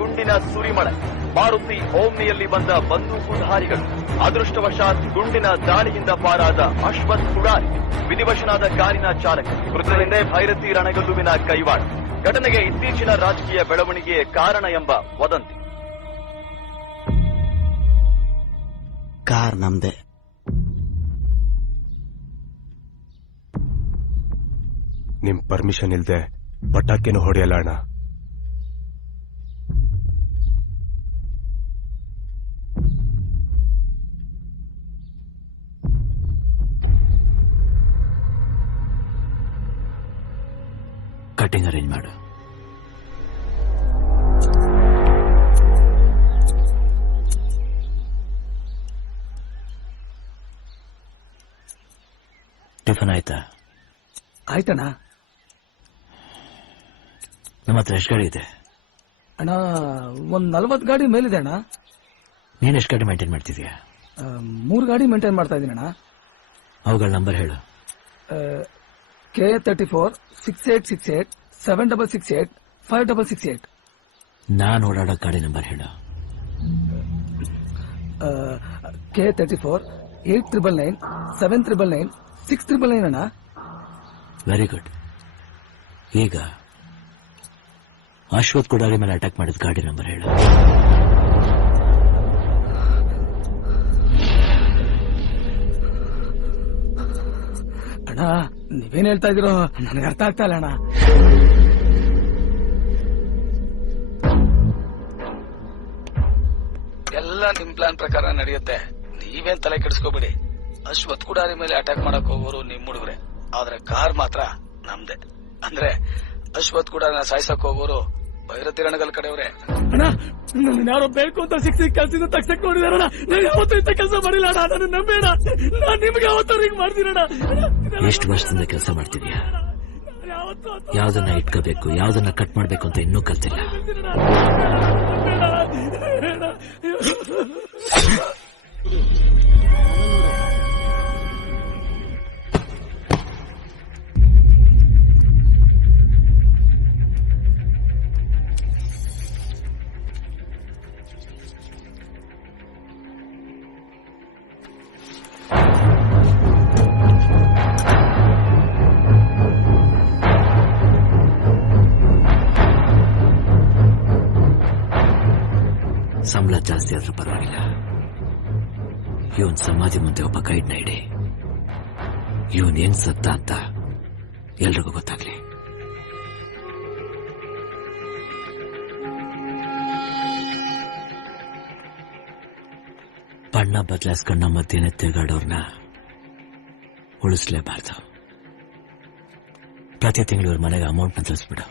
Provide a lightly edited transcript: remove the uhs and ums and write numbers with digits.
ಗುಂಡಿನ ಸುರಿಮಳೆ. ಮಾರುತಿ ಓಮ್ನಿಯಲ್ಲಿ ಬಂದ ಬಂದೂಕುಧಾರಿಗಳು. ಅದೃಷ್ಟವಶಾತ್ ಗುಂಡಿನ ದಾಳಿಯಿಂದ ಪಾರಾದ ಅಶ್ವಥ್ ಕುಡಾರಿ ವಿಧಿವಶನಾದ ಕಾರಿನ ಚಾಲಕ. ಮೃತರ ಹಿಂದೆ ಭೈರತಿ ರಣಗಲ್ಲುವಿನ ಕೈವಾಡ. ಘಟನೆಗೆ ಇತ್ತೀಚಿನ ರಾಜಕೀಯ ಬೆಳವಣಿಗೆಯೇ ಕಾರಣ ಎಂಬ ವದಂತಿ. ಕಾರ್ ನಮ್ದೆ. ನಿಮ್ ಪರ್ಮಿಷನ್ ಇಲ್ದೆ ಪಟಾಕಿನೂ ಹೊಡೆಯಲ್ಲ ಅಣ್ಣ. ಕಟಿಂಗ್ ಅರೇಂಜ್ ಮಾಡು. ಟಿಫನ್ ಆಯ್ತಾ? ಆಯ್ತಣ್ಣ. ನಮ್ಮ ಹತ್ರ ಎಷ್ಟು ಗಾಡಿ ಇದೆ ಅಣ್ಣ? ಒಂದ್ 40 ಗಾಡಿ ಮೇಲಿದೆ ಅಣ್ಣ. ನೀನ್ ಎಷ್ಟು ಗಾಡಿ ಮೇಂಟೈನ್ ಮಾಡ್ತಿದ್ಯಾ? 3 ಗಾಡಿ ಮೇಂಟೈನ್ ಮಾಡ್ತಾ ಇದೀನಿ ಅಣ್ಣ. ಅವುಗಳ ನಂಬರ್ ಹೇಳು. K34 6868 7668 5668. ನಾನ್ ಓಡಾಡೋ ಗಾಡಿ ನಂಬರ್ ಹೇಳು. K34 8999 7999 6999 ಅಣ್ಣ. Very good. ಈಗ ಅಶ್ವಥ್ ಕುಡಾರಿ ಮೇಲೆ ಅಟ್ಯಾಕ್ ಮಾಡಿದ ಗಾಡಿ ನಂಬರ್ ಹೇಳು. ಅಣ್ಣ ನೀವೇನ್ ಹೇಳ್ತಾ ಇದೀರೋ ನನಗೆ ಅರ್ಥ ಆಗ್ತಾ ಇಲ್ಲ ಅಣ್ಣ. ಎಲ್ಲ ನಿಮ್ ಪ್ಲಾನ್ ಪ್ರಕಾರ ನಡೆಯುತ್ತೆ, ನೀವೇನ್ ತಲೆ ಕೆಡಿಸ್ಕೋಬೇಡಿ. ಅಶ್ವಥ್ ಕುಡಾರಿ ಮೇಲೆ ಅಟ್ಯಾಕ್ ಮಾಡಕ್ ಹೋಗೋರು ನಿಮ್ ಹುಡುಗ್ರೆ, ಆದ್ರೆ ಕಾರ್ ಮಾತ್ರ ನಮ್ದೆ. ಅಂದ್ರೆ ಅಶ್ವಥ್ ಕುಡಾರಿನ ಸಾಯಿಸಕ್ ಹೋಗೋರು ಭೈರತಿ ರಣಗಲ್ ಕಡೆಯವ್ರೆ. ಅಣ್ಣ ನನ್ನ ಯಾರೋ ಬೇಕು ಅಂತ ಸಿಕ್ಸಿ ಕೆಲಸದಿಂದ ತಗ್ಸಕ್ ನೋಡಿದಾರಣ. ನಾನು ಯಾವತ್ತೂ ಇಂಥ ಕೆಲಸ ಮಾಡಿಲ್ಲ ಅಣ್ಣ, ನನ್ನ ನಂಬೇಡ. ನಾನು ನಿಮ್ಗೆ ಯಾವತ್ತೂ ಹಿಂಗ್ ಮಾಡ್ತೀರಣ್ಣ. ಎಷ್ಟು ವರ್ಷದಿಂದ ಕೆಲಸ ಮಾಡ್ತಿದ್ಯಾ? ಯಾವ್ದನ್ನ ಇಟ್ಕೋಬೇಕು, ಯಾವ್ದನ್ನ ಕಟ್ ಮಾಡ್ಬೇಕು ಅಂತ ಇನ್ನೂ ಕಲ್ತಿಲ್ಲ. ಸಂಬಳ ಜಾಸ್ತಿ ಆದ್ರೂ ಪರವಾಗಿಲ್ಲ. ಇವನ್ ಸಮಾಧಿ ಮುಂದೆ ಒಬ್ಬ ಗೈಡ್ನ ಇಡಿ. ಇವನ್ ಏನ್ ಸತ್ತ ಅಂತ ಎಲ್ರಿಗೂ ಗೊತ್ತಾಗ್ಲಿ. ಬಣ್ಣ ಬದಲಾಯಿಸ್ಕೊಂಡ ಮಧ್ಯೆ ತಿರುಗಾಡೋರ್ನ ಉಳಿಸ್ಲೇಬಾರ್ದು. ಪ್ರತಿ ತಿಂಗಳು ಇವ್ರ ಮನೆಗೆ ಅಮೌಂಟ್ನ ತಿಳಿಸ್ಬಿಡು.